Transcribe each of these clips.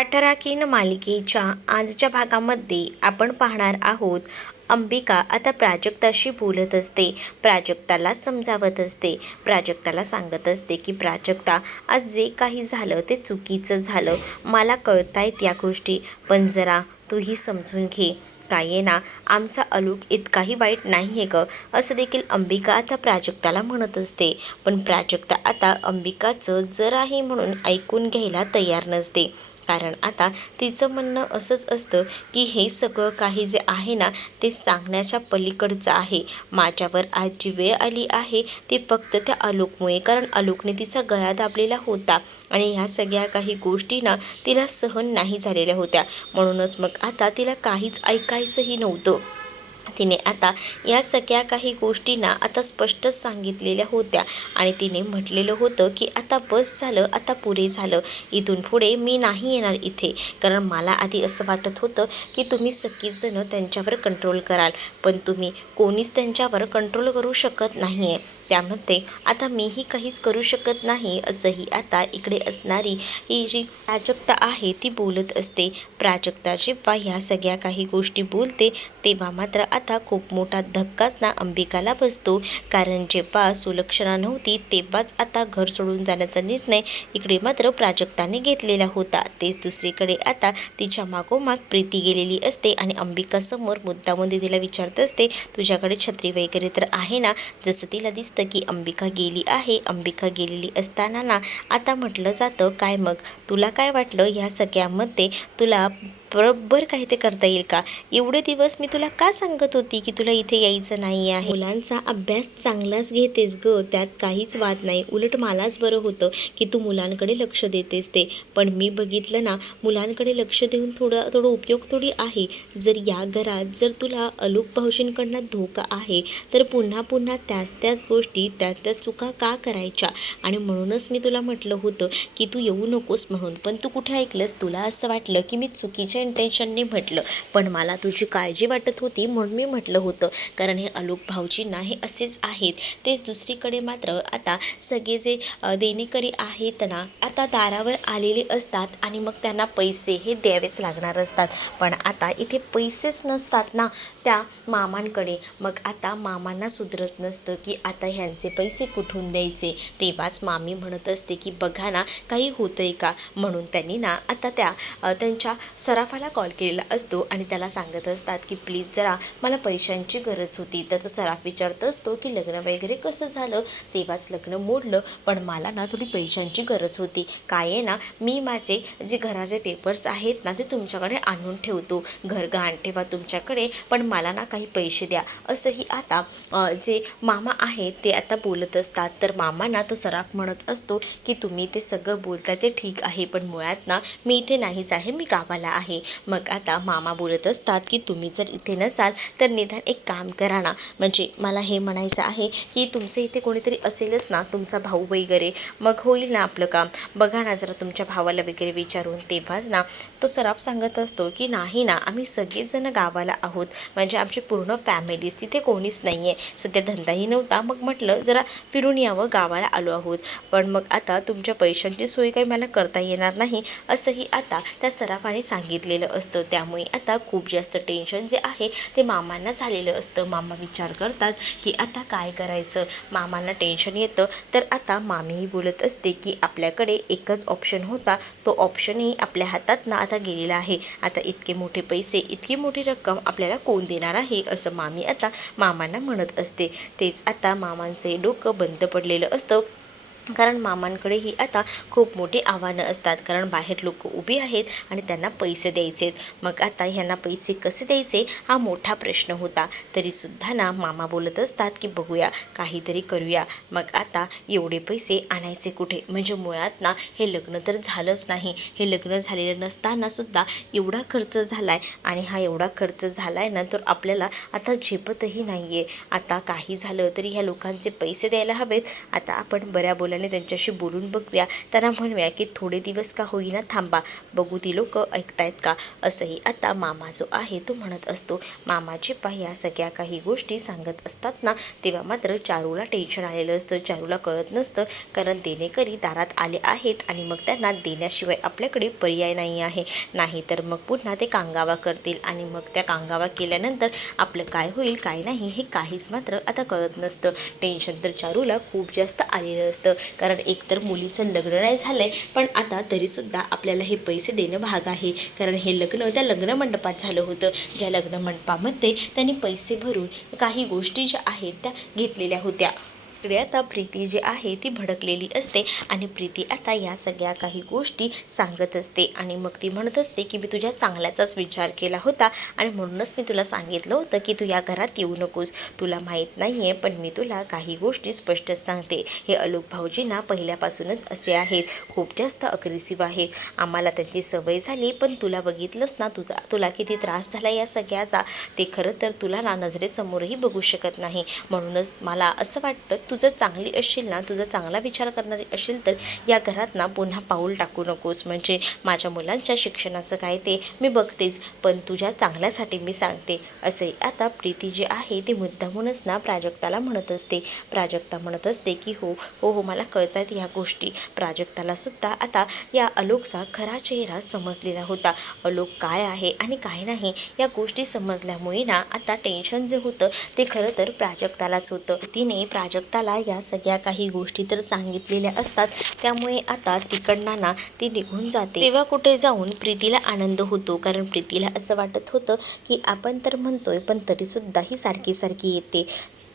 18 मालिकेच्या आजच्या भागामध्ये आपण पाहणार आहोत. अंबिका आता प्राजक्ताशी बोलत असते, प्राजक्ताला समजावत असते, प्राजक्ताला सांगत असते की प्राजक्ता, आज जे काही झालं ते चुकीचं झालं. मला कळतायत या गोष्टी, पण जरा तूही समजून घे. काय आहे ना, आमचा अलूक इतकाही वाईट नाही आहे गं, असं देखील अंबिका आता प्राजक्ताला म्हणत असते. पण प्राजक्ता आता अंबिकाचं जराही म्हणून ऐकून घ्यायला तयार नसते. कारण आता तिचं म्हणणं असंच असतं की हे सगळं काही जे आहे ना, ते सांगण्याच्या पलीकडचं आहे. माझ्यावर आज जी वेळ आली आहे ती फक्त त्या आलोकमुळे, कारण आलोकने तिचा गळा दाबलेला होता आणि ह्या सगळ्या काही गोष्टी ना तिला सहन नाही झालेल्या होत्या. म्हणूनच मग आता तिला काहीच ऐकायचंही नव्हतं. तिने आता या सगळ्या काही गोष्टींना आता स्पष्टच सांगितलेल्या होत्या आणि तिने म्हटलेलं होतं की आता बस झालं, आता पुरे झालं. इथून पुढे मी नाही येणार इथे, कारण मला आधी असं वाटत होतं की तुम्ही सगळीजणं त्यांच्यावर कंट्रोल कराल, पण तुम्ही कोणीच त्यांच्यावर कंट्रोल करू शकत नाही आहे. त्यामध्ये आता मीही काहीच करू शकत नाही, असंही आता इकडे असणारी ही जी प्राजक्ता आहे ती बोलत असते. प्राजक्ता जेव्हा ह्या सगळ्या काही गोष्टी बोलते तेव्हा मात्र आता खूप मोठा धक्काच ना अंबिकाला बसतो. कारण जेव्हा सुलक्षणा नव्हती तेव्हाच आता घर सोडून जाण्याचा निर्णय इकडे मात्र प्राजक्ताने घेतलेला होता. तेच दुसरीकडे आता तिच्या मागोमाग प्रीती गेलेली असते आणि अंबिकासमोर मुद्दामध्ये तिला विचारत असते, तुझ्याकडे छत्री वगैरे तर आहे ना. जसं तिला दिसतं की अंबिका गेली आहे. अंबिका गेलेली असताना ना आता म्हटलं जातं, काय मग तुला काय वाटलं ह्या सगळ्यामध्ये तुला बरोबर काही ते करता येईल का? एवढे दिवस मी तुला का सांगत होती की तुला इथे यायचं नाही आहे. मुलांचा अभ्यास चांगलाच घेतेस ग, त्यात काहीच वाद नाही. उलट मलाच बरं होतं की तू मुलांकडे लक्ष देतेस ते. पण मी बघितलं ना, मुलांकडे लक्ष देऊन थोडं उपयोग थोडी आहे. जर या घरात जर तुला अलूक भाऊजींकडनं धोका आहे तर पुन्हा पुन्हा त्याच गोष्टी त्याच चुका का करायच्या? आणि म्हणूनच मी तुला म्हटलं होतं की तू येऊ नकोस म्हणून, पण तू कुठे ऐकलंस? तुला असं वाटलं की मी चुकीच्या इंटेन्शनने म्हटलं, पण मला तुझी काळजी वाटत होती म्हणून मी म्हटलं होतं. कारण हे अलूक भाऊजींना हे असेच आहेत. तेच दुसरीकडे मात्र आता सगळे जे देणेकरी आहेत ना आता दारावर आलेले असतात आणि मग त्यांना पैसे हे द्यावेच लागणार असतात. पण आता इथे पैसेच नसतात ना त्या मामांकडे. मग आता मामांना सुधरत नसतं की आता ह्यांचे पैसे कुठून द्यायचे. तेव्हाच मामी म्हणत असते की बघा ना काही होतंय का. म्हणून त्यांनी ना आता त्यांच्या सराफाला कॉल केलेला असतो आणि त्याला सांगत असतात की प्लीज जरा मला पैशांची गरज होती. तर तो सराफ विचारत असतो की लग्न वगैरे कसं झालं. तेव्हाच लग्न मोडलं, पण मला ना थोडी पैशांची गरज होती. काय आहे ना, मी माझे जे घराचे पेपर्स आहेत ना ते तुमच्याकडे आणून ठेवतो. घर गहाण ठेवा तुमच्याकडे, पण मला ना काही पैसे द्या. असंही आता जे मामा आहेत ते आता बोलत असतात. तर मामांना तो सराफ म्हणत असतो की तुम्ही ते सगळं बोलताय ते ठीक आहे, पण मुळात ना मी इथे नाहीच आहे, मी गावाला आहे. मग आता मामा बोलत असतात की तुम्ही जर इथे नसाल तर निदान एक काम करा ना, म्हणजे मला हे म्हणायचं आहे की तुमचं इथे कोणीतरी असेलच ना, तुमचा भाऊ वगैरे, मग होईल ना आपलं काम. बघा ना जरा तुमच्या भावाला वगैरे विचारून. तेव्हाच ना तो सराफ सांगत असतो की नाही ना, आम्ही सगळेजण गावाला आहोत, म्हणजे आमची पूर्ण फॅमिलीज, तिथे कोणीच नाही आहे. सध्या धंदाही नव्हता, मग म्हटलं जरा फिरून यावं, गावाला आलो आहोत. पण मग आता तुमच्या पैशांची सोय काही मला करता येणार नाही, असंही आता त्या सराफाने सांगितलेलं असतं. त्यामुळे आता खूप जास्त टेन्शन जे आहे ते मामांना झालेलं असतं. मामा विचार करतात की आता काय करायचं. मामांना टेन्शन येतं. तर आता मामीही बोलत असते की आपल्याकडे एकच ऑप्शन होता, तो ऑप्शनही आपल्या हातात ना आता गेलेला आहे. आता इतके मोठे पैसे, इतकी मोठी रक्कम आपल्याला कोण देणार आहे, असं मामी आता मामांना म्हणत असते. तेच आता मामांचे डोकं बंद पडलेलं असतं. कारण मामांकडेही आता खूप मोठी आव्हानं असतात, कारण बाहेर लोक उभी आहेत आणि त्यांना पैसे द्यायचे आहेत. मग आता ह्यांना पैसे कसे द्यायचे हा मोठा प्रश्न होता. तरीसुद्धा ना मामा बोलत असतात की बघूया, काहीतरी करूया. मग आता एवढे पैसे आणायचे कुठे, म्हणजे मुळात ना हे लग्न तर झालंच नाही. हे लग्न झालेलं नसतानासुद्धा एवढा खर्च झाला आहे आणि हा एवढा खर्च झाला आहे ना तर आपल्याला आता झेपतही नाही आहे. आता काही झालं तरी ह्या लोकांचे पैसे द्यायला हवेत. आता आपण बऱ्या बोलायला प्रेमाने त्यांच्याशी बोलून बघूया, त्यांना म्हणूया की थोडे दिवस का होईना थांबा, बघू ती लोक ऐकतायत का, असंही आता मामा जो आहे तो म्हणत असतो. मामा जेव्हा या सगळ्या काही गोष्टी सांगत असतात ना, तेव्हा मात्र चारूला टेन्शन आलेलं असतं. चारूला कळत नसतं, कारण देणेकरी दारात आले आहेत आणि मग त्यांना देण्याशिवाय आपल्याकडे पर्याय नाही आहे. नाही तर मग पुन्हा ते कांगावा करतील आणि मग त्या कांगावा केल्यानंतर आपलं काय होईल काय नाही हे काहीच मात्र आता कळत नसतं. टेन्शन तर चारूला खूप जास्त आलेलं असतं, कारण एकतर मुलीचं लग्न नाही झालं आहे, पण आता तरीसुद्धा आपल्याला हे पैसे देणं भाग आहे, कारण हे लग्न त्या लग्न मंडपात झालं होतं, ज्या लग्न मंडपामध्ये त्यांनी पैसे भरून काही गोष्टी ज्या आहेत त्या घेतलेल्या होत्या. इकडे आता प्रीती जी आहे ती भडकलेली असते आणि प्रीती आता या सगळ्या काही गोष्टी सांगत असते आणि मग ती म्हणत असते की मी तुझ्या चांगल्याचाच विचार केला होता आणि म्हणूनच मी तुला सांगितलं होतं की तू या घरात येऊ नकोस. तुला माहीत नाही आहे, पण मी तुला काही गोष्टी स्पष्ट सांगते. हे अलोक भाऊजींना पहिल्यापासूनच असे आहेत, खूप जास्त अग्रेसिव्ह आहेत. आम्हाला त्यांची सवय झाली, पण तुला बघितलंच ना तुला किती त्रास झाला या सगळ्याचा. ते खरं तर तुला ना नजरेसमोरही बघू शकत नाही. म्हणूनच मला असं वाटतं तू जर चांगली असशील ना, तुझा चांगला विचार करणारी असेल तर या घरात ना पुन्हा पाऊल टाकू नकोस. म्हणजे माझ्या मुलांच्या शिक्षणाचं काय ते मी बघतेच, पण तुझ्या चांगल्यासाठी मी सांगते. असे आता प्रीती जी आहे ती मुद्दामूनच ना प्राजक्ताला म्हणत असते. प्राजक्ता म्हणत असते की हो हो हो मला कळत आहेत ह्या गोष्टी. प्राजक्ताला सुद्धा आता या अलोकचा खरा चेहरा समजलेला होता. अलोक काय आहे आणि काय नाही या गोष्टी समजल्यामुळे ना आता टेन्शन जे होतं ते खरं तर प्राजक्तालाच होतं. तिने प्राजक्ताला या सगळ्या काही गोष्टी तर सांगितलेल्या असतात, त्यामुळे आता तिकडनं ना ती निघून जाते. तेव्हा कुठे जाऊन प्रीतीला आनंद होतो, कारण प्रीतीला असं वाटत होतं की आपण तर म्हणतोय पण तरीसुद्धा ही सारखी सारखी येते.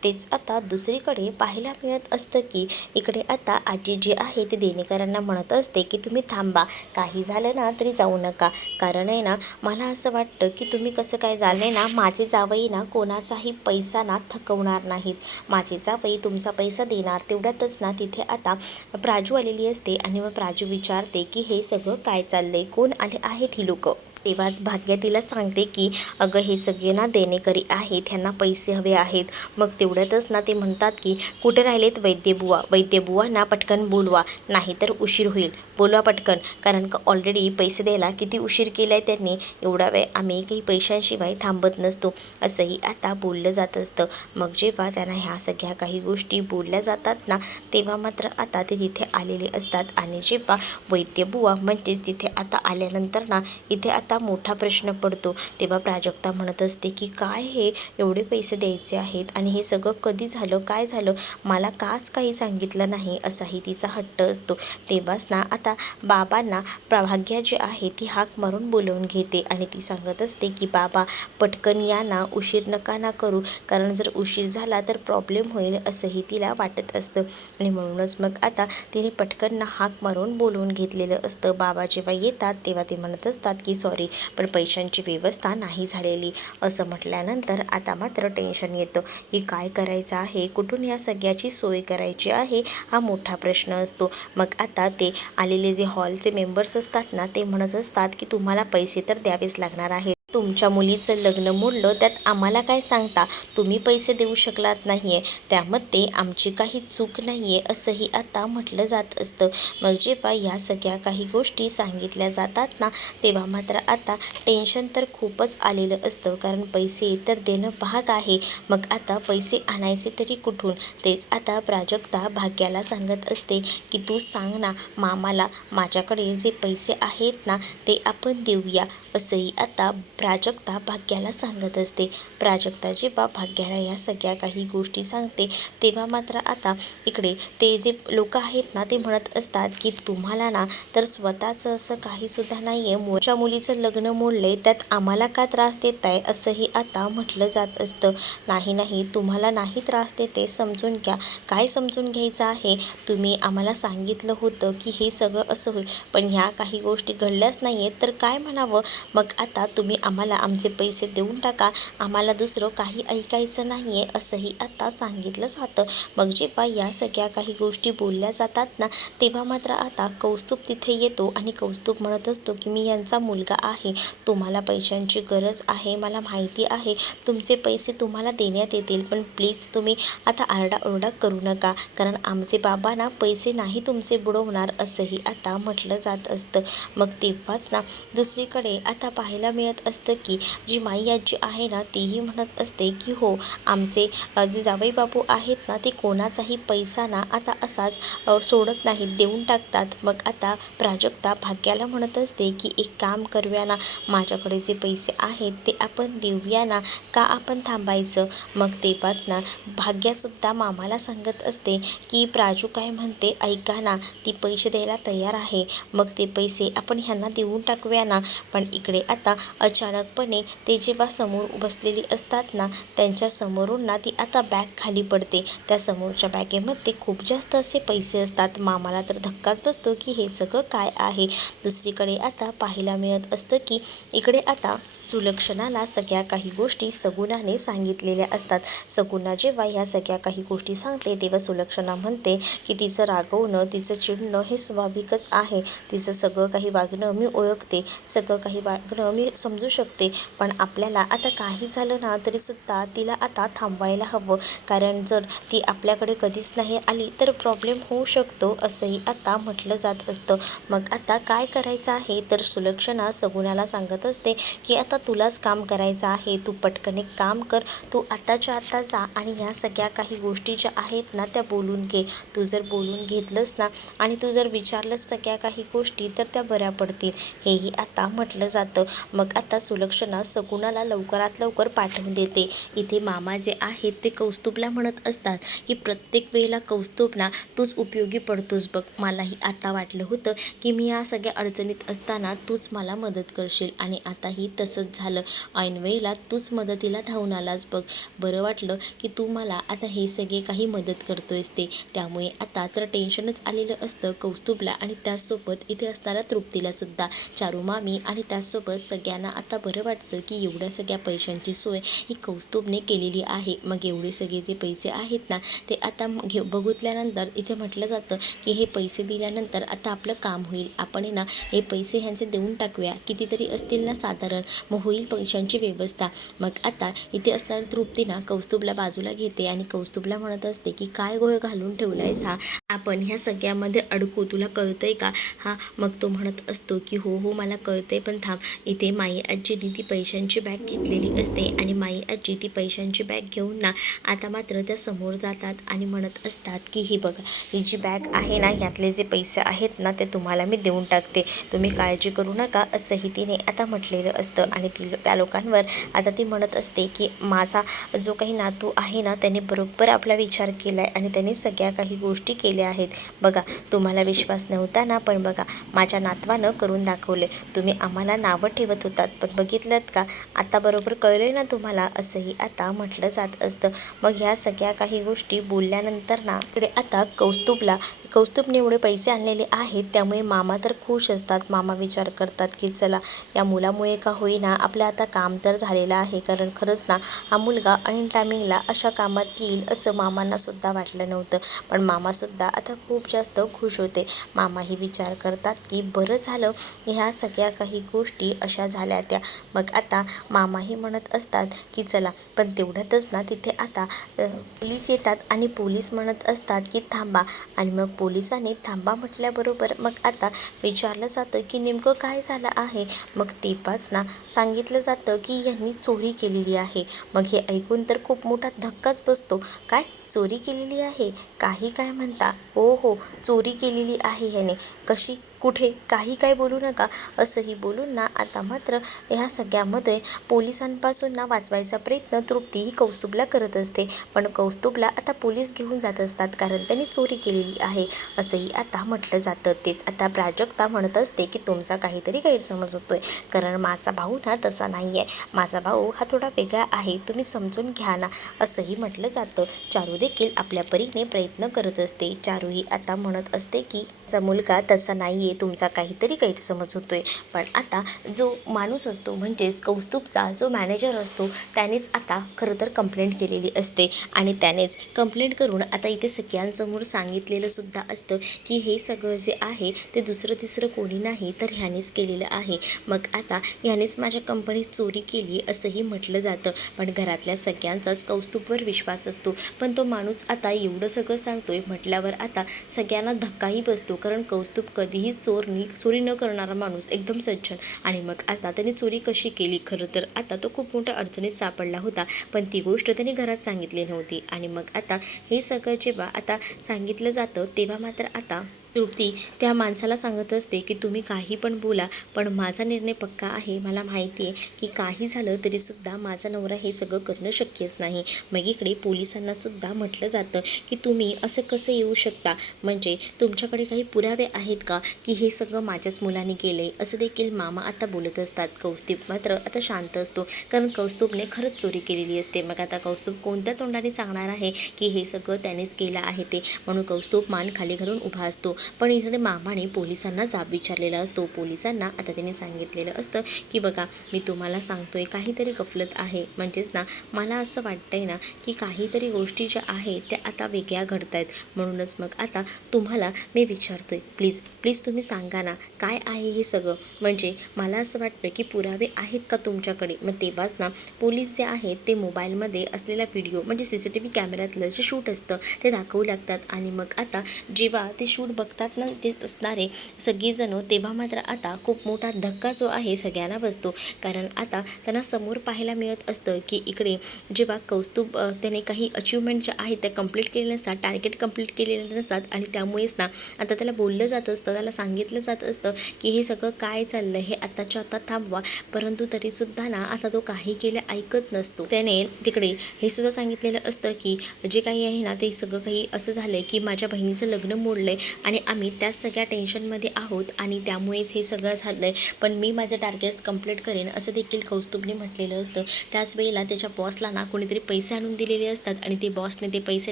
तेच आता दुसरीकडे पाहायला मिळत असतं की इकडे आता आजी जी आहे ती देणेकरांना म्हणत असते की तुम्ही थांबा, काही झालं ना तरी जाऊ नका, कारण आहे ना मला असं वाटतं की तुम्ही कसं काय झालं ना, माझे जावई ना कोणाचाही पैसा ना थकवणार नाहीत. माझे जावई तुमचा पैसा देणार. तेवढ्यातच ना तिथे आता प्राजू आलेली असते आणि मग प्राजू विचारते की हे सगळं काय चाललंय, कोण आले आहेत ही लोक. तेव्हाच भाग्या तिला सांगते की अगं हे सगळे ना देणेकरी आहेत, ह्यांना पैसे हवे आहेत. मग तेवढ्यातच ना ते म्हणतात की कुठे राहिलेत वैद्यबुवा, वैद्यबुवांना पटकन बोलवा, नाहीतर उशीर होईल, बोलवा पटकन, कारण का ऑलरेडी पैसे द्यायला किती उशीर केला आहे त्यांनी, एवढा वेळ आम्ही काही पैशांशिवाय थांबत नसतो, असंही आता बोललं जात असतं. मग जेव्हा त्यांना ह्या सगळ्या काही गोष्टी बोलल्या जातात ना, तेव्हा मात्र आता ते तिथे आलेले असतात आणि जेव्हा वैद्यबुवा म्हणजेच तिथे आता आल्यानंतर ना इथे आता मोठा प्रश्न पडतो. तेव्हा प्राजक्ता म्हणत असते की काय हे एवढे पैसे द्यायचे आहेत आणि हे सगळं कधी झालं, काय झालं, मला काच काही सांगितलं नाही, असाही तिचा हट्ट असतो. तेव्हाच ना आता बाबांना भाग्या जी आहे ती हाक मारून बोलवून घेते आणि ती सांगत असते की बाबा पटकन या ना, उशीर नका ना करू, कारण जर उशीर झाला तर प्रॉब्लेम होईल, असंही तिला वाटत असतं. आणि म्हणूनच मग आता तिने पटकन ना हाक मारून बोलवून घेतलेलं असतं. बाबा जेव्हा येतात तेव्हा ते म्हणत असतात की सॉरी पण पैशांची व्यवस्था नाही झालेली. असं म्हटल्यानंतर आता मात्र टेन्शन येतं की काय करायचं आहे, कुठून या सगळ्याची सोय करायची आहे, हा मोठा प्रश्न असतो. मग आता ते आलेले जे हॉलचे मेंबर्स असतात ना, ते म्हणत असतात की तुम्हाला पैसे तर द्यावेच लागणार आहेत. तुमच्या मुलीचं लग्न मोडलं त्यात आम्हाला काय सांगता, तुम्ही पैसे देऊ शकलात नाही आहे, त्यामध्ये आमची काही चूक नाही आहे, असंही आता म्हटलं जात असतं. मग जेव्हा या सगळ्या काही गोष्टी सांगितल्या जातात ना, तेव्हा मात्र आता टेन्शन तर खूपच आलेलं असतं, कारण पैसे तर देणं भाग आहे. मग आता पैसे आणायचे तरी कुठून. तेच आता प्राजक्ता भाग्याला सांगत असते की तू सांग ना मामाला, माझ्याकडे जे पैसे आहेत ना ते आपण देऊया, असंही आता प्राजक्ता भाग्याला सांगत असते. प्राजक्ता जेव्हा भाग्याला या सगळ्या काही गोष्टी सांगते तेव्हा मात्र आता इकडे ते जे लोक आहेत ना ते म्हणत असतात की तुम्हाला ना तर स्वतःचं असं काहीसुद्धा नाही आहे, मोठ्या मुलीचं लग्न मोडले त्यात आम्हाला का त्रास देत आहे, असंही आता म्हटलं जात असतं. नाही नाही, तुम्हाला नाही त्रास देते, समजून घ्या. काय समजून घ्यायचं आहे, तुम्ही आम्हाला सांगितलं होतं की हे सगळं असं होईल, पण ह्या काही गोष्टी घडल्याच नाही आहेत तर काय म्हणावं. मग आता तुम्ही आम्हाला आमचे पैसे देऊन टाका, आम्हाला दुसरं काही ऐकायचं नाही आहे असंही आता सांगितलं जातं. मग जेव्हा या सगळ्या काही गोष्टी बोलल्या जातात ना, तेव्हा मात्र आता कौस्तुभ तिथे येतो आणि कौस्तुभ म्हणत असतो की मी यांचा मुलगा आहे, तुम्हाला पैशांची गरज आहे, मला माहिती आहे तुमचे पैसे तुम्हाला देण्यात येतील, पण प्लीज तुम्ही आता आरडाओरडा करू नका, कारण आमचे बाबा ना पैसे नाही तुमचे बुडवणार असंही आता म्हटलं जात असतं. मग तेव्हाच ना दुसरीकडे आता पाहायला मिळत असतं की जी माई आजी आहे ना तीही म्हणत असते की हो, आमचे जे जावई बापू आहेत ना ते कोणाचाही पैसा ना आता असाच सोडत नाहीत, देऊन टाकतात. मग आता प्राजक्ता भाग्याला म्हणत असते की एक काम करूया ना, माझ्याकडे जे पैसे आहेत ते आपण देऊया ना, का आपण थांबायचं. मग तेव्हाच ना भाग्यासुद्धा मामाला सांगत असते की प्राजू काय म्हणते ऐका ना, ती पैसे द्यायला तयार आहे, मग ते पैसे आपण ह्यांना देऊन टाकूया ना. पण इकडे आता अचानकपणे ते जेव्हा समोर बसलेली असतात ना त्यांच्या समोरून ना ती आता बॅग खाली पडते. त्या समोरच्या बॅगेमध्ये खूप जास्त असे पैसे असतात. मामाला तर धक्काच बसतो की हे सगळं काय आहे. दुसरीकडे आता पाहायला मिळत असतं की इकडे आता सुलक्षणाला सगळ्या काही गोष्टी सगुणाने सांगितलेल्या असतात. सगुणा जेव्हा ह्या सगळ्या काही गोष्टी सांगते तेव्हा सुलक्षणा म्हणते की तिचं रागवणं, तिचं चिडणं हे स्वाभाविकच आहे, तिचं सगळं काही वागणं मी ओळखते, सगळं काही वागणं मी समजू शकते, पण आपल्याला आता काही झालं ना तरीसुद्धा तिला आता थांबवायला हवं, कारण जर ती आपल्याकडे कधीच नाही आली तर प्रॉब्लेम होऊ शकतो असंही आता म्हटलं जात असतं. मग आता काय करायचं आहे तर सुलक्षणा सगुणाला सांगत असते की आता तुलाच काम करायचं आहे, तू पटकन एक काम कर, तू आताच्या आता जा आणि ह्या सगळ्या काही गोष्टी ज्या आहेत ना त्या बोलून घे. तू जर बोलून घेतलंस ना आणि तू जर विचारलंस सगळ्या काही गोष्टी तर त्या बऱ्या पडतील, हेही आता म्हटलं जातं. मग आता सुलक्षणा सगुणाला लवकरात लवकर पाठवून देते. इथे मामा जे आहेत ते कौस्तुभला म्हणत असतात की प्रत्येक वेळेला कौस्तुभ ना तूच उपयोगी पडतोस बघ, मलाही आता वाटलं होतं की मी या सगळ्या अडचणीत असताना तूच मला मदत करशील आणि आताही तसंच झालं, ऐनवेळेला तूच मदतीला धावून आलास बघ, बरं वाटलं की तू मला आता हे सगळे काही मदत करतोयस ते. त्यामुळे आता तर टेन्शनच आलेलं असतं कौस्तुभला आणि त्याचसोबत इथे असणाऱ्या तृप्तीला सुद्धा. चारू मामी आणि त्याचसोबत सगळ्यांना आता बरं वाटतं की एवढ्या सगळ्या पैशांची सोय ही कौस्तुभने केलेली आहे. मग एवढे सगळे जे पैसे आहेत ना ते आता बघितल्यानंतर इथे म्हटलं जातं की हे पैसे दिल्यानंतर आता आपलं काम होईल, आपण ना हे पैसे ह्यांचे देऊन टाकूया, कितीतरी असतील ना साधारण, मग होईल पैशांची व्यवस्था. मग आता इथे असणारी तृप्ती ना कौस्तुभला बाजूला घेते आणि कौस्तुभला म्हणत असते की काय गोळ घालून ठेवलायस हा, आपण ह्या सगळ्यामध्ये अडकू, तुला कळतंय का हा. मग तो म्हणत असतो की हो हो मला कळतंय, पण थांब. इथे माई आजीने ती पैशांची बॅग घेतलेली असते आणि माई आजी ती पैशांची बॅग घेऊन ना आता मात्र त्या समोर जातात आणि म्हणत असतात की ही बघा, ही जी बॅग आहे ना यातले जे पैसे आहेत ना ते तुम्हाला मी देऊन टाकते, तुम्ही काळजी करू नका असंही तिने आता म्हटलेलं असतं. आणि त्या लोकांवर आता ती म्हणत असते की माझा जो काही नातू आहे ना त्याने बरोबर आपला विचार केला आहे आणि त्याने सगळ्या काही गोष्टी केल्या आहेत. बघा, तुम्हाला विश्वास नव्हता ना, पण बघा माझ्या नातवानं करून दाखवले, तुम्ही आम्हाला नावं ठेवत होतात पण बघितलं का, आता बरोबर कळलं ना तुम्हाला, असंही आता म्हटलं जात असतं. मग ह्या सगळ्या काही गोष्टी बोलल्यानंतर ना इकडे आता कौस्तुभने एवढे पैसे आणलेले आहेत त्यामुळे मामा तर खुश असतात. मामा विचार करतात की चला या मुलामुळे का होईना आपलं आता काम तर झालेलं आहे, कारण खरंच ना हा मुलगा ऐन टायमिंगला अशा कामात येईल असं मामांना सुद्धा वाटलं नव्हतं. पण मामासुद्धा आता खूप जास्त खुश होते. मामाही विचार करतात की बरं झालं ह्या सगळ्या काही गोष्टी अशा झाल्या त्या. मग आता मामाही म्हणत असतात की चला, पण तेवढ्यातच ना तिथे आता पोलीस येतात आणि पोलीस म्हणत असतात की थांबा, आणि मग पोलिसांनी थांबा म्हटल्याबरोबर मग आता विचारलं जातं की नेमकं काय झालं आहे. मग तेव्हाच ना सांगितलं जातं की यांनी चोरी केलेली आहे. मग हे ऐकून तर खूप मोठा धक्काच बसतो. काय चोरी केलेली आहे, काही काय म्हणता, हो हो चोरी केलेली आहे ह्याने, कशी, कुठे, काही काय बोलू नका असंही बोलून ना आता मात्र ह्या सगळ्यामध्ये पोलिसांपासून ना वाचवायचा प्रयत्न तृप्ती ही कौस्तुभला करत असते. पण कौस्तुभला आता पोलीस घेऊन जात असतात कारण त्यांनी चोरी केलेली आहे असंही आता म्हटलं जातं. तेच आता प्राजक्ता म्हणत असते की तुमचा काहीतरी गैरसमज होतोय, कारण माझा भाऊ ना तसा नाही आहे, माझा भाऊ हा थोडा वेगळा आहे, तुम्ही समजून घ्या ना असंही म्हटलं जातं. चारू देखील आपल्या परीने प्रयत्न करत असते. चारूही आता म्हणत असते की माझा मुलगा तसा नाही आहे, तुमचा काहीतरी गैरसमज होतोय. पण आता जो माणूस असतो म्हणजेच कौस्तुभचा जो मॅनेजर असतो त्यानेच आता खरं तर कंप्लेंट केलेली असते आणि त्यानेच कंप्लेंट करून आता इथे सगळ्यांसमोर सांगितलेलं सुद्धा असतं की हे सगळं जे आहे ते दुसरं तिसरं कोणी नाही तर ह्यानेच केलेलं आहे. मग आता ह्यानेच माझ्या कंपनीत चोरी केली असंही म्हटलं जातं. पण घरातल्या सगळ्यांचाच कौस्तुभवर विश्वास असतो. पण तो माणूस आता एवढं सगळं सांगतोय म्हटल्यावर आता सगळ्यांना धक्काही बसतो. कारण कौस्तुभ कधीही चोरी न करणारा माणूस, एकदम सज्जन. आणि मग आता त्याने चोरी कशी केली, खरं तर आता तो खूप मोठ्या अडचणीत सापडला होता. पण ती गोष्ट त्याने घरात सांगितली नव्हती. आणि मग आता हे सगळं जेव्हा आता सांगितलं जातं तेव्हा मात्र आता तृप्ती त्या माणसाला सांगत असते की तुम्ही काही पण बोला, पण माझा निर्णय पक्का आहे. मला माहिती आहे की काही झालं तरीसुद्धा माझा नवरा हे सगळं करणं शक्यच नाही. मग इकडे पोलिसांनासुद्धा म्हटलं जातं की तुम्ही असं कसं येऊ शकता, म्हणजे तुमच्याकडे काही पुरावे आहेत का की हे सगळं माझ्याच मुलाने केलं आहे, असं देखील मामा आता बोलत असतात. कौस्तुभ मात्र आता शांत असतो, कारण कौस्तुभने खरंच चोरी केलेली असते. मग आता कौस्तुभ कोणत्या तोंडाने सांगणार आहे की हे सगळं त्यानेच केलं आहे ते, म्हणून कौस्तुभ मान खाली घालून उभा असतो. पण इकडे मामाने पोलिसांना जाब विचारलेला असतो. पोलिसांना आता त्यांनी सांगितलेलं असतं की बघा, मी तुम्हाला सांगतोय काहीतरी गफलत आहे, म्हणजेच ना मला असं वाटतंय ना की काहीतरी गोष्टी ज्या आहेत त्या आता वेगळ्या घडत आहेत. म्हणूनच मग आता तुम्हाला मी विचारतोय, प्लीज प्लीज तुम्ही सांगा ना काय आहे हे सगळं, म्हणजे मला असं वाटतं की पुरावे आहेत का तुमच्याकडे. मग तेव्हाच ना पोलीस जे आहेत ते मोबाईलमध्ये असलेला व्हिडिओ म्हणजे CCTV कॅमेऱ्यातलं जे शूट असतं ते दाखवू लागतात. आणि मग आता जेव्हा ते शूट बघतात ना ते असणारे सगळेजणं, तेव्हा मात्र आता खूप मोठा धक्का जो आहे सगळ्यांना बसतो. कारण आता त्यांना समोर पाहायला मिळत असतं की इकडे जेव्हा कौस्तुभ त्याने काही अचिव्हमेंट ज्या आहेत त्या कंप्लीट केलेल्या नसतात, टार्गेट कंप्लीट केलेले नसतात आणि त्यामुळेच ना आता त्याला बोललं जात असतं, त्याला सांगितलं जात असतं की हे सगळं काय चाललं हे आताच्या आता थांबवा. परंतु तरीसुद्धा ना आता तो काही केलं ऐकत नसतो. त्याने तिकडे हे सुद्धा सांगितलेलं असतं की जे काही आहे ना ते सगळं काही असं झालं की माझ्या बहिणीचं लग्न मोडलं आहे आणि आम्ही त्याच सगळ्या टेन्शनमध्ये आहोत आणि त्यामुळेच हे सगळं झालं आहे. पण मी माझं टार्गेट्स कंप्लीट करेन असं देखील कौस्तुभने म्हटलेलं असतं. त्याच वेळेला त्याच्या बॉसला ना कोणीतरी पैसे आणून दिलेले असतात आणि ते बॉसने ते पैसे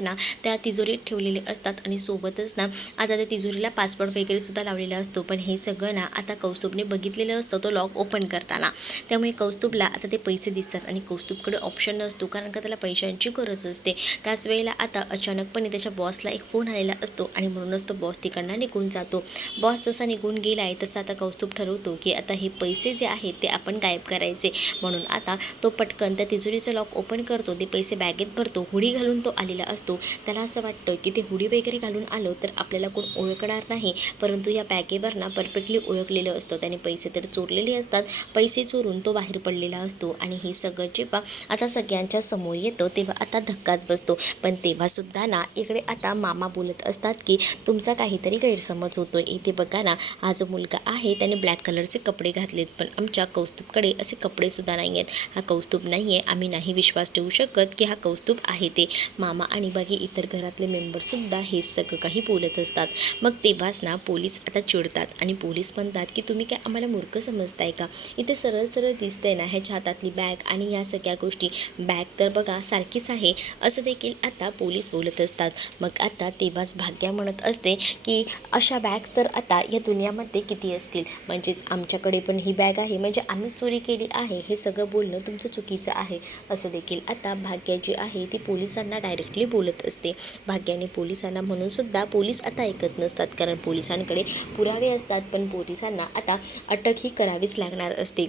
ना त्या तिजोरीत ठेवलेले असतात आणि सोबतच ना आता त्या तिजोरीला पासवर्ड वगैरे सुद्धा लावलेला असतो. पण हे सगळं ना आता कौस्तुभने बघितलेलं असतं तो लॉक ओपन करताना. त्यामुळे कौस्तुभला आता ते पैसे दिसतात आणि कौस्तुभकडे ऑप्शन नसतो, कारण का त्याला पैशांची गरज असते. त्याच वेळेला आता अचानकपणे त्याच्या बॉसला एक फोन आलेला असतो आणि म्हणूनच तो बॉस तिकडनं निघून जातो. बॉस जसा निघून गेला आहे तसं आता कौस्तुभ ठरवतो की आता हे पैसे जे आहेत ते आपण गायब करायचे. म्हणून आता तो पटकन त्या तिजोरीचं लॉक ओपन करतो, ते पैसे बॅगेत भरतो, हुडी घालून तो आलेला असतो. त्याला असं वाटतं की ते हुडी वगैरे घालून आलं तर आपल्याला कोण ओळखणार नाही, परंतु या बॅगेवर ना परफेक्टली ओळखलेलं असतं. त्याने पैसे तर चोरलेले असतात, पैसे चोरून तो बाहेर पडलेला असतो. आणि हे सगळं जेव्हा आता सगळ्यांच्या समोर येतं तेव्हा आता धक्काच बसतो. पण तेव्हासुद्धा ना इकडे आता मामा बोलत असतात की तुमचा काहीतरी गैरसमज होतोय. इथे बघा ना, हा जो मुलगा आहे त्याने ब्लॅक कलरचे कपडे घातलेत, पण आमच्या कौस्तुभकडे असे कपडेसुद्धा नाही आहेत. हा कौस्तुभ नाही आहे, आम्ही नाही विश्वास ठेवू शकत की हा कौस्तुभ आहे ते. मामा आणि बाकी इतर घरातले मेंबरसुद्धा हे सगळं काही बोलत असतात. मग तेव्हाच ना पोलीस आता चिडतात आणि पोलीस म्हणतात की तुम्ही काय आम्हाला मूर्ख समजताय का. इथे सरळ सरळ दिसतंय ना ह्याच्या हातातली बॅग आणि या सगळ्या गोष्टी, बॅग तर बघा सारखीच आहे, असं देखील आता पोलीस बोलत असतात. मग आता तेव्हाच भाग्या म्हणत असते की अशा बॅग्स तर आता या दुनियामध्ये किती असतील, म्हणजेच आमच्याकडे पण ही बॅग आहे म्हणजे आम्ही चोरी केली आहे, हे सगळं बोलणं तुमचं चुकीचं आहे, असं देखील आता भाग्या जी आहे ती पोलिसांना डायरेक्टली बोलत असते. भाग्याने पोलिसांना म्हणून सुद्धा पोलीस आता ऐकत नसतात, कारण पोलिसांकडे पुरावे असतात. पण पोलिसांना आता अटकही करावीच लागणार असते.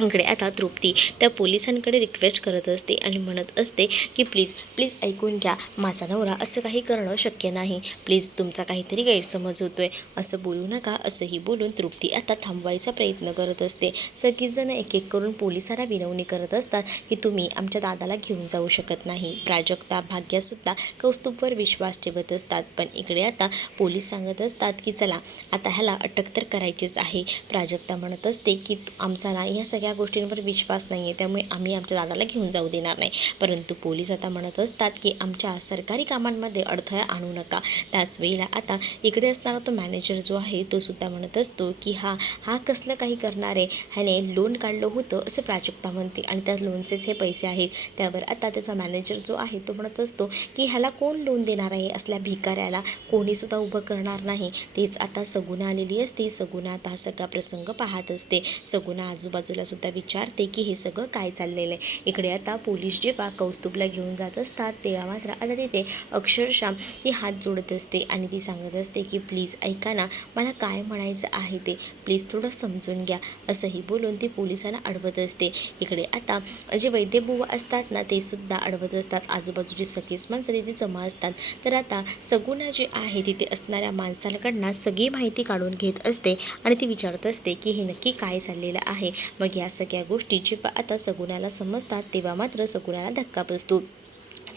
इकडे आता तृप्ती त्या पोलिसांकडे रिक्वेस्ट करत असते आणि म्हणत असते की प्लीज प्लीज ऐकून घ्या, माझा नवरा असं काही करणं शक्य नाही, प्लीज तुमचा काहीतरी गैरसमज होतोय, असं बोलू नका. असंही बोलून तृप्ती आता थांबवायचा प्रयत्न करत असते. सगळीजणं एक एक करून पोलिसांना विनवणी करत असतात की तुम्ही आमच्या दादाला घेऊन जाऊ शकत नाही. प्राजक्ता, भाग्यासुद्धा कौस्तुभवर विश्वास ठेवत असतात. पण इकडे आता पोलीस सांगत असतात की चला आता ह्याला अटक तर करायचीच आहे. प्राजक्ता म्हणत असते की आमचा ना या सगळ्या ह्या गोष्टींवर विश्वास नाही आहे, त्यामुळे आम्ही आमच्या दादाला घेऊन जाऊ देणार नाही. परंतु पोलीस आता म्हणत असतात की आमच्या सरकारी कामांमध्ये अडथळा आणू नका. त्याच वेळेला आता इकडे असणारा तो मॅनेजर जो आहे तो सुद्धा म्हणत असतो की हा कसलं काही करणार आहे, ह्याने लोन काढलं होतं असं प्राजक्ता म्हणते आणि त्या लोनचेच हे पैसे आहेत. त्यावर आता त्याचा मॅनेजर जो आहे तो म्हणत असतो की ह्याला कोण लोन देणार आहे, असल्या भिकाऱ्याला कोणीसुद्धा उभं करणार नाही. तेच आता सगुणा आलेली असते. सगुणा आता हा सगळा प्रसंग पाहत असते. सगुणा आजूबाजूला सुद्धा विचारते की हे सगळं काय चाललेलं आहे. इकडे आता पोलीस जेव्हा कौस्तुभला घेऊन जात असतात तेव्हा मात्र आता तिथे अक्षरशः ती हात जोडत असते आणि ती सांगत असते की प्लीज ऐका ना, मला काय म्हणायचं आहे ते प्लीज थोडं समजून घ्या, असंही बोलून ती पोलिसांना अडवत असते. इकडे आता जे वैद्यबुवा असतात ना ते सुद्धा अडवत असतात. आजूबाजूची सगळीच माणसं तिथे जमा असतात. तर आता सगुणा जी आहे तिथे असणाऱ्या माणसांकडनं सगळी माहिती काढून घेत असते आणि ती विचारत असते की हे नक्की काय चाललेलं आहे. मग या सगळ्या गोष्टी जेव्हा आता सगुणाला समजतात तेव्हा मात्र सगुणाला धक्का बसतो.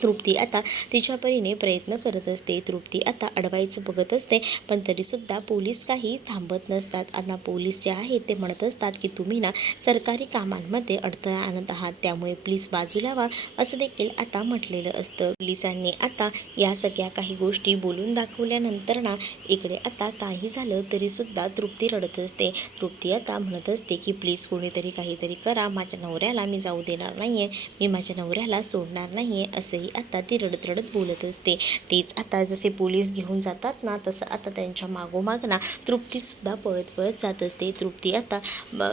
तृप्ती आता तिच्या परीने प्रयत्न करत असते. तृप्ती आता अडवायचं बघत असते, पण तरीसुद्धा पोलीस काही थांबत नसतात. आता पोलीस जे आहेत ते म्हणत असतात की तुम्ही ना सरकारी कामांमध्ये अडथळा आणत आहात, त्यामुळे प्लीज बाजूला व्हा, असं देखील आता म्हटलेलं असतं. पोलिसांनी आता या सगळ्या काही गोष्टी बोलून दाखवल्यानंतर ना इकडे आता काही झालं तरीसुद्धा तृप्ती रडत असते. तृप्ती आता म्हणत असते की प्लीज कोणीतरी काहीतरी करा, माझ्या नवऱ्याला मी जाऊ देणार नाही आहे, मी माझ्या नवऱ्याला सोडणार नाही आहे, असंही आता ती रडत रडत बोलत असते. तेच आता जसे पोलीस घेऊन जातात ना तसं आता त्यांच्या मागोमाग ना तृप्तीसुद्धा पळत पळत जात असते. तृप्ती आता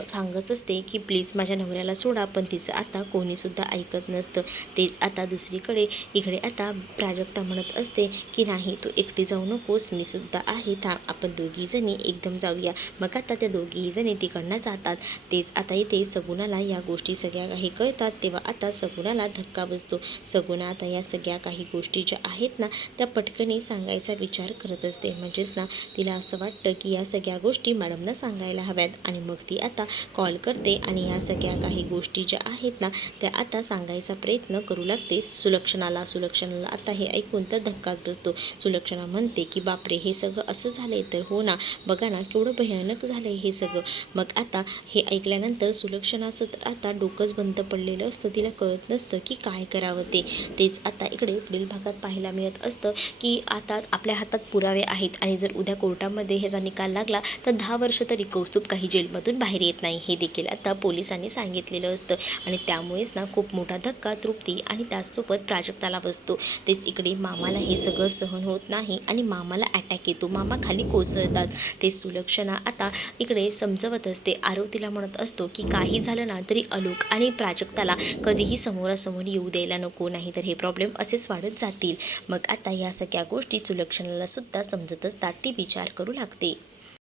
सांगत असते की प्लीज माझ्या नवऱ्याला सोडा, पण तिचं आता कोणीसुद्धा ऐकत नसतं. तेच आता दुसरीकडे इकडे आता प्राजक्ता म्हणत असते की नाही तू एकटी जाऊ नकोस, मी सुद्धा आहे, थांब, आपण दोघीजणी एकदम जाऊया. मग आता त्या दोघीजणी तिकडनं जातात. तेच आता इथे सगुणाला या गोष्टी सगळ्या काही कळतात. तेव्हा आता सगुणाला धक्का बसतो. सगुणा आता या सगळ्या काही गोष्टी ज्या आहेत ना त्या पटकनी सांगायचा विचार करत असते. म्हणजेच ना तिला असं वाटतं की या सगळ्या गोष्टी मॅडमना सांगायला हव्यात आणि मग ती आता कॉल करते आणि या सगळ्या काही गोष्टी ज्या आहेत ना त्या आता सांगायचा प्रयत्न करू लागते सुलक्षणाला. सुलक्षणाला आता हे ऐकून तर धक्काच बसतो. सुलक्षणा म्हणते की बापरे, हे सगळं असं झालंय तर हो ना, बघा ना केवढं भयानक झालंय हे सगळं. मग आता हे ऐकल्यानंतर सुलक्षणाचं तर आता डोकंच बंद पडलेलं असतं. तिला कळत नसतं की काय करावं ते. तेच आता इकडे पुढील भागात पाहायला मिळत असतं की आता आपल्या हातात पुरावे आहेत आणि जर उद्या कोर्टामध्ये ह्याचा निकाल लागला तर 10 वर्ष तरी कौस्तुभ काही जेलमधून बाहेर येत नाही, हे देखील आता पोलिसांनी सांगितलेलं असतं. आणि त्यामुळेच ना खूप मोठा धक्का तृप्ती आणि त्याचसोबत प्राजक्ताला बसतो. तेच इकडे मामाला हे सगळं सहन होत नाही आणि मामाला अटॅक येतो. मामा खाली कोसळतात. ते सुलक्षणा आता इकडे समजवत असते. आरव तिला म्हणत असतो की काही झालं ना तरी आलोक आणि प्राजक्ताला कधीही समोरासमोर येऊ द्यायला नको, नाही तर हे प्रॉब्लेम असेच वाढत जातील. मग आता या सगळ्या गोष्टी सुलक्षणाला सुद्धा समजत असतात. ती विचार करू लागते.